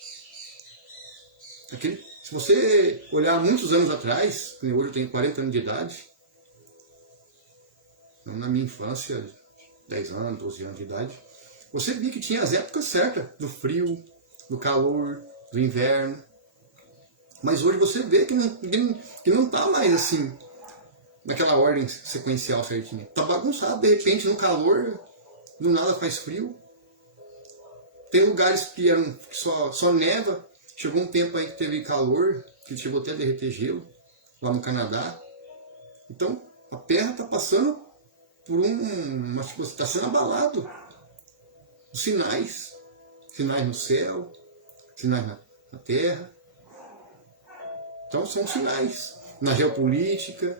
Se você olhar muitos anos atrás, hoje eu tenho 40 anos de idade, não na minha infância, 10 anos, 12 anos de idade, você via que tinha as épocas certas, do frio, do calor, do inverno. Mas hoje você vê que não está mais assim, naquela ordem sequencial certinha. Está bagunçado, de repente no calor, do nada faz frio. Tem lugares que só neva. Chegou um tempo aí que teve calor, que chegou até a derreter gelo, lá no Canadá. Então, a Terra está passando por está sendo abalado. Os sinais no céu, sinais na Terra. Então, são sinais na geopolítica.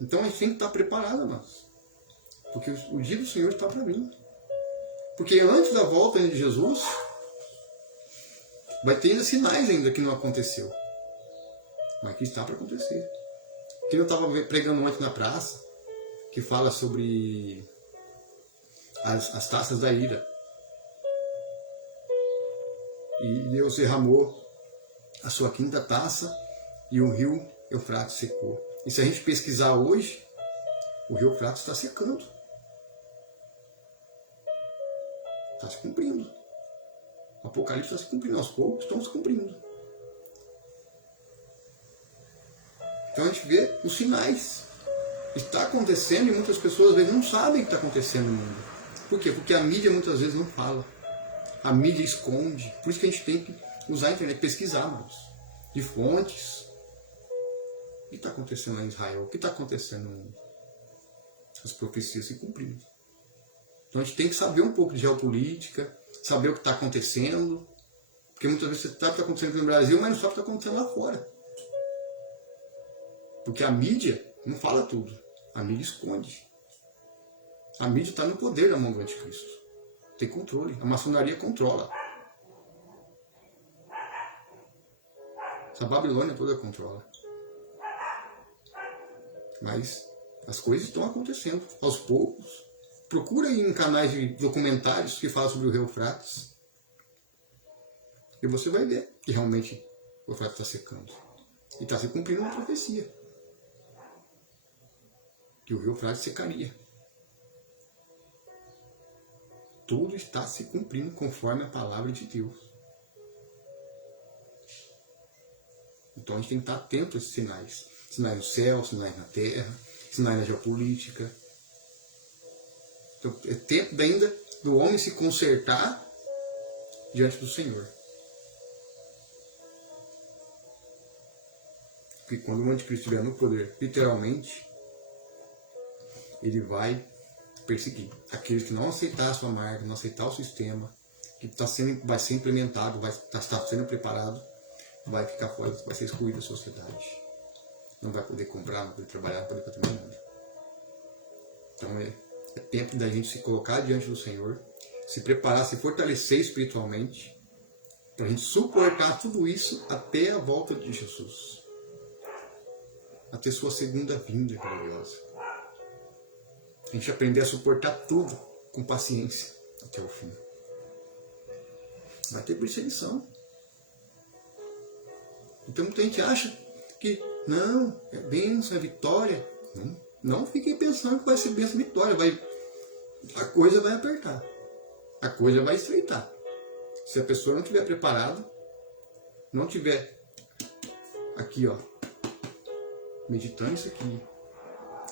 Então, a gente tem que estar preparado, amados. Porque o dia do Senhor está para vir. Porque antes da volta de Jesus, vai ter ainda sinais ainda que não aconteceu. Mas que está para acontecer. Que eu estava pregando ontem na praça, que fala sobre as taças da ira. E Deus derramou a sua quinta taça e o rio Eufrates secou. E se a gente pesquisar hoje, o rio Eufrates está secando. Está se cumprindo. O Apocalipse está se cumprindo. Aos poucos estão se cumprindo. Então a gente vê os sinais. Está acontecendo e muitas pessoas às vezes não sabem o que está acontecendo no mundo. Por quê? Porque a mídia muitas vezes não fala. A mídia esconde. Por isso que a gente tem que usar a internet, pesquisar, irmãos, de fontes. O que está acontecendo em Israel? O que está acontecendo no mundo? As profecias se cumprindo. Então a gente tem que saber um pouco de geopolítica, saber o que está acontecendo. Porque muitas vezes você sabe o que está acontecendo aqui no Brasil, mas não sabe o que está acontecendo lá fora. Porque a mídia não fala tudo. A mídia esconde. A mídia está no poder da mão do anticristo. Tem controle. A maçonaria controla. A Babilônia toda controla. Mas as coisas estão acontecendo aos poucos. Procura aí em canais de documentários que falam sobre o rio Eufrates. E você vai ver que realmente o Eufrates está secando. E está se cumprindo uma profecia. Que o rio Eufrates secaria. Tudo está se cumprindo conforme a palavra de Deus. Então a gente tem que estar atento a esses sinais. Sinais no céu, sinais na terra, sinais na geopolítica. Então é tempo ainda do homem se consertar diante do Senhor. Porque quando o anticristo estiver no poder, literalmente, ele vai perseguir aqueles que não aceitar a sua marca, não aceitar o sistema, que vai ser implementado, está sendo preparado, vai ficar fora, vai ser excluído da sociedade. Não vai poder comprar, não vai poder trabalhar, não vai poder fazer nada. Então é tempo da gente se colocar diante do Senhor, se preparar, se fortalecer espiritualmente, para a gente suportar tudo isso até a volta de Jesus. Até sua segunda vinda gloriosa. A gente aprender a suportar tudo com paciência até o fim. Vai ter perseguição. Então muita gente acha que não, é bênção, é vitória. Não fiquem pensando que vai ser bênção, vitória. A coisa vai apertar. A coisa vai estreitar. Se a pessoa não estiver preparada, não tiver aqui, ó, meditando isso aqui,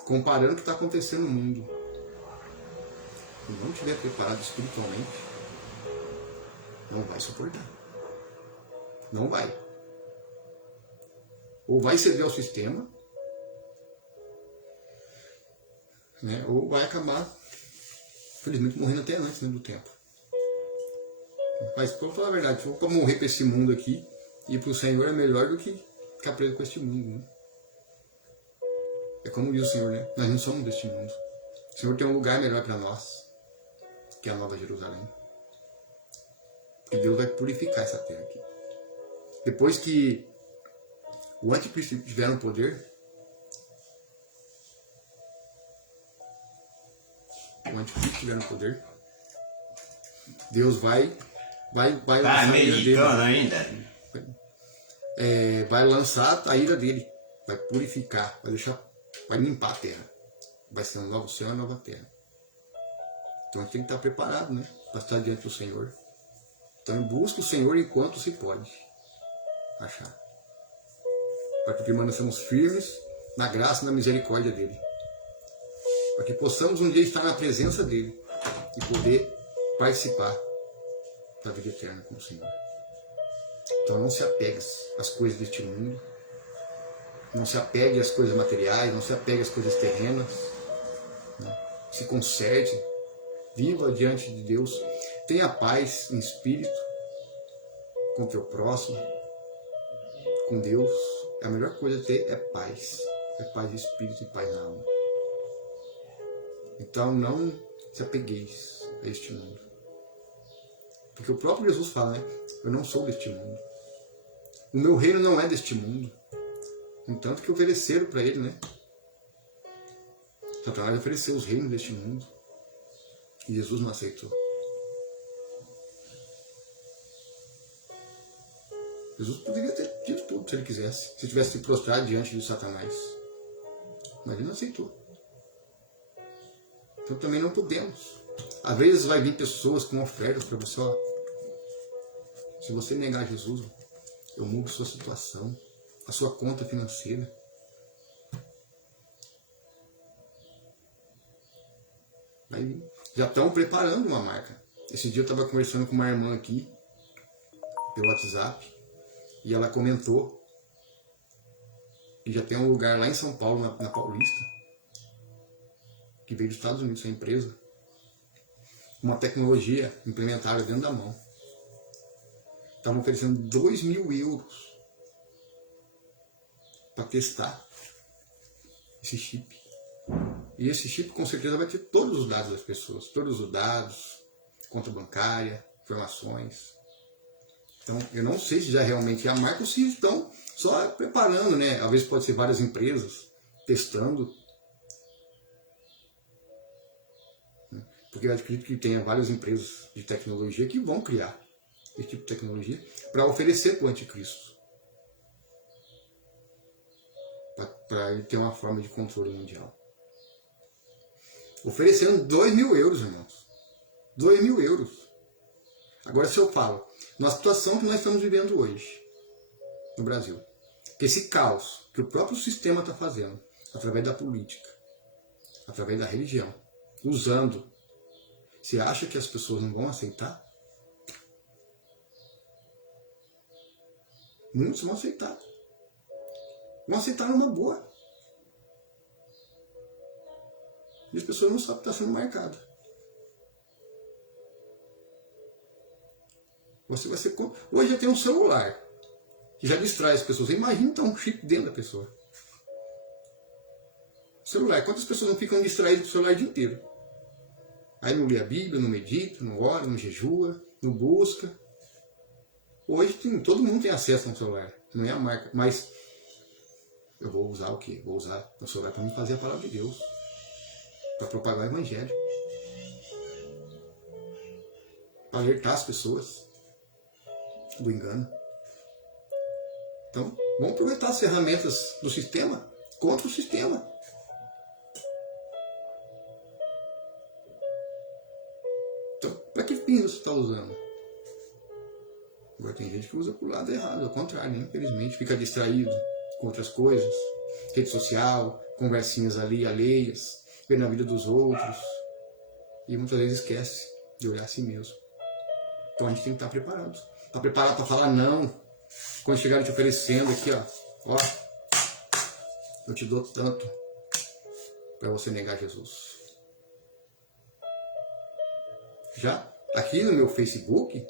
comparando o que está acontecendo no mundo, e não estiver preparado espiritualmente, não vai suportar. Não vai. Ou vai ceder ao sistema, né, ou vai acabar, infelizmente, morrendo até antes, né, do tempo. Mas, para falar a verdade, se for para morrer para esse mundo aqui, ir para o Senhor é melhor do que ficar preso com este mundo, né? É como diz o Senhor, né? Nós não somos deste mundo. O Senhor tem um lugar melhor para nós, que é a Nova Jerusalém. Porque Deus vai purificar essa terra aqui. Depois que o anticristo estiver no poder, Deus vai vai Tá lançar a ira meditando dele. ainda? Vai lançar a ira dele, vai purificar, vai limpar a terra. Vai ser um novo céu e uma nova terra. Então a gente tem que estar preparado, né? Para estar diante do Senhor. Então busca o Senhor enquanto se pode achar. Para que permanecemos firmes na graça e na misericórdia dele. Para que possamos um dia estar na presença dele e poder participar da vida eterna com o Senhor. Então não se apegue às coisas deste mundo, não se apegue às coisas materiais, não se apegue às coisas terrenas, né? Se conserte, viva diante de Deus, tenha paz em espírito com o teu próximo, com Deus. A melhor coisa a ter é paz de espírito e paz na alma. Então não se apegueis a este mundo. Porque o próprio Jesus fala, né? Eu não sou deste mundo. O meu reino não é deste mundo. Entanto que ofereceram para ele, né? Satanás ofereceu os reinos deste mundo. E Jesus não aceitou. Jesus poderia ter dito tudo se ele quisesse. Se tivesse se prostrado diante de Satanás. Mas ele não aceitou. Então também não podemos. Às vezes vai vir pessoas com ofertas para você, ó. Se você negar Jesus, eu mudo sua situação, a sua conta financeira. Aí já estão preparando uma marca. Esse dia eu estava conversando com uma irmã aqui, pelo WhatsApp, e ela comentou que já tem um lugar lá em São Paulo, na Paulista, que veio dos Estados Unidos, essa empresa, uma tecnologia implementada dentro da mão. Estavam oferecendo 2.000 euros para testar esse chip. E esse chip com certeza vai ter todos os dados das pessoas, todos os dados, conta bancária, informações. Então eu não sei se já realmente é a marca ou se estão só preparando, né? Às vezes pode ser várias empresas testando. Porque eu acredito que tenha várias empresas de tecnologia que vão criar esse tipo de tecnologia para oferecer para o anticristo. Para ele ter uma forma de controle mundial. Oferecendo 2.000 euros, irmãos. 2.000 euros. Agora se eu falo, na situação que nós estamos vivendo hoje, no Brasil, que esse caos que o próprio sistema está fazendo, através da política, através da religião, usando, você acha que as pessoas não vão aceitar? Muitos vão aceitar. Vão aceitar numa boa. E as pessoas não sabem que está sendo marcado. Você vai ser... Hoje já tem um celular que já distrai as pessoas. Imagina então um chip dentro da pessoa. Celular. Quantas pessoas não ficam distraídas com o celular o dia inteiro? Aí não lê a Bíblia, não medita, não ora, não jejua, não busca. Hoje todo mundo tem acesso a um celular. Não é a marca. Mas eu vou usar o quê? Vou usar o celular para me fazer a palavra de Deus. Para propagar o Evangelho. Para alertar as pessoas do engano. Então, vamos aproveitar as ferramentas do sistema contra o sistema. Então, para que fim você está usando? Agora tem gente que usa para o lado errado, ao contrário, né? Infelizmente, fica distraído com outras coisas, rede social, conversinhas ali alheias, vendo a vida dos outros, e muitas vezes esquece de olhar a si mesmo. Então a gente tem que estar preparado. Está preparado para falar não. Quando chegarem te oferecendo aqui, ó, eu te dou tanto para você negar Jesus. Já aqui no meu Facebook,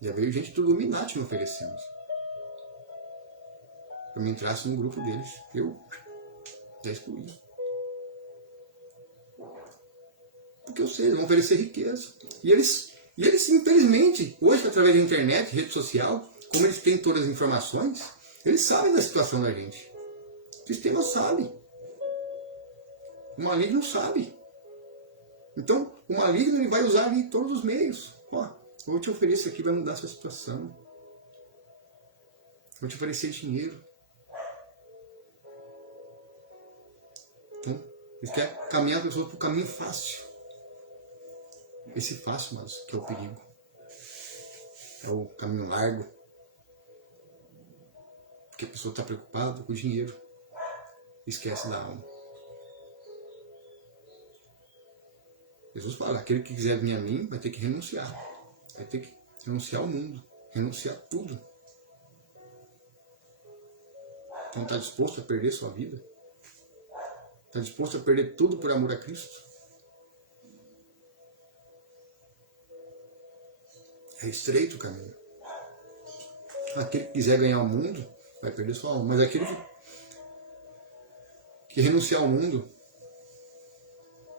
já veio gente do Illuminati me oferecendo. Eu me entrasse no grupo deles, eu já excluí. Porque eu sei, eles vão oferecer riqueza. E eles infelizmente, hoje, através da internet, rede social, como eles têm todas as informações, eles sabem da situação da gente. O sistema sabe. O maligno sabe. Então, o maligno ele vai usar ali todos os meios. Ó, eu vou te oferecer aqui, vai mudar a sua situação. Vou te oferecer dinheiro. Então, ele quer caminhar a pessoa para o caminho fácil. Esse fácil, mas que é o perigo. É o caminho largo. Porque a pessoa está preocupada com o dinheiro. Esquece da alma. Jesus fala, aquele que quiser vir a mim vai ter que renunciar. Vai ter que renunciar ao mundo. Renunciar a tudo. Então está disposto a perder sua vida? Está disposto a perder tudo por amor a Cristo? É estreito o caminho. Aquele que quiser ganhar o mundo vai perder sua alma. Mas aquele que renunciar ao mundo,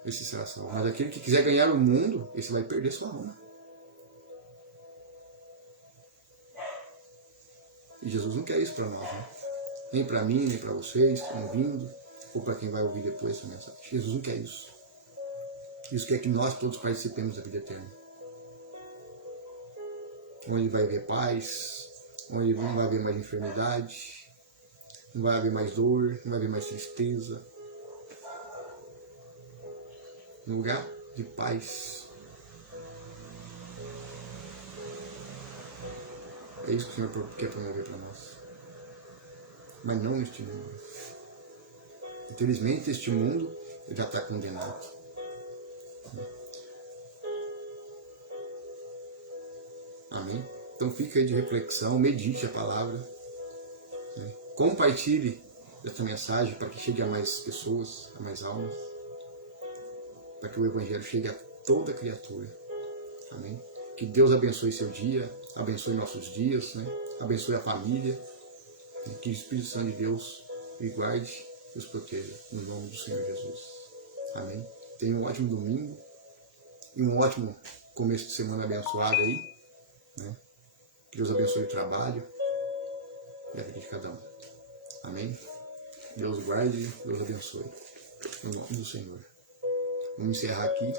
esse será salvo. Mas aquele que quiser ganhar o mundo, esse vai perder sua alma. E Jesus não quer isso para nós, né? Nem para mim, nem para vocês que estão ouvindo, ou para quem vai ouvir depois essa mensagem. Jesus não quer isso. Jesus quer que nós todos participemos da vida eterna. Onde vai haver paz, onde não vai haver mais enfermidade, não vai haver mais dor, não vai haver mais tristeza. Um lugar de paz. É isso que o Senhor quer promover para nós. Mas não neste mundo. Infelizmente, este mundo já está condenado. Amém? Então fica aí de reflexão, medite a palavra. Né? Compartilhe essa mensagem para que chegue a mais pessoas, a mais almas. Para que o Evangelho chegue a toda criatura. Amém? Que Deus abençoe seu dia, abençoe nossos dias, né? Abençoe a família. Que o Espírito Santo de Deus os guarde e os proteja. No nome do Senhor Jesus. Amém? Tenha um ótimo domingo e um ótimo começo de semana abençoado aí. Né? Que Deus abençoe o trabalho e a vida de cada um. Amém? Deus guarde, Deus abençoe. No nome do Senhor. Vamos encerrar aqui.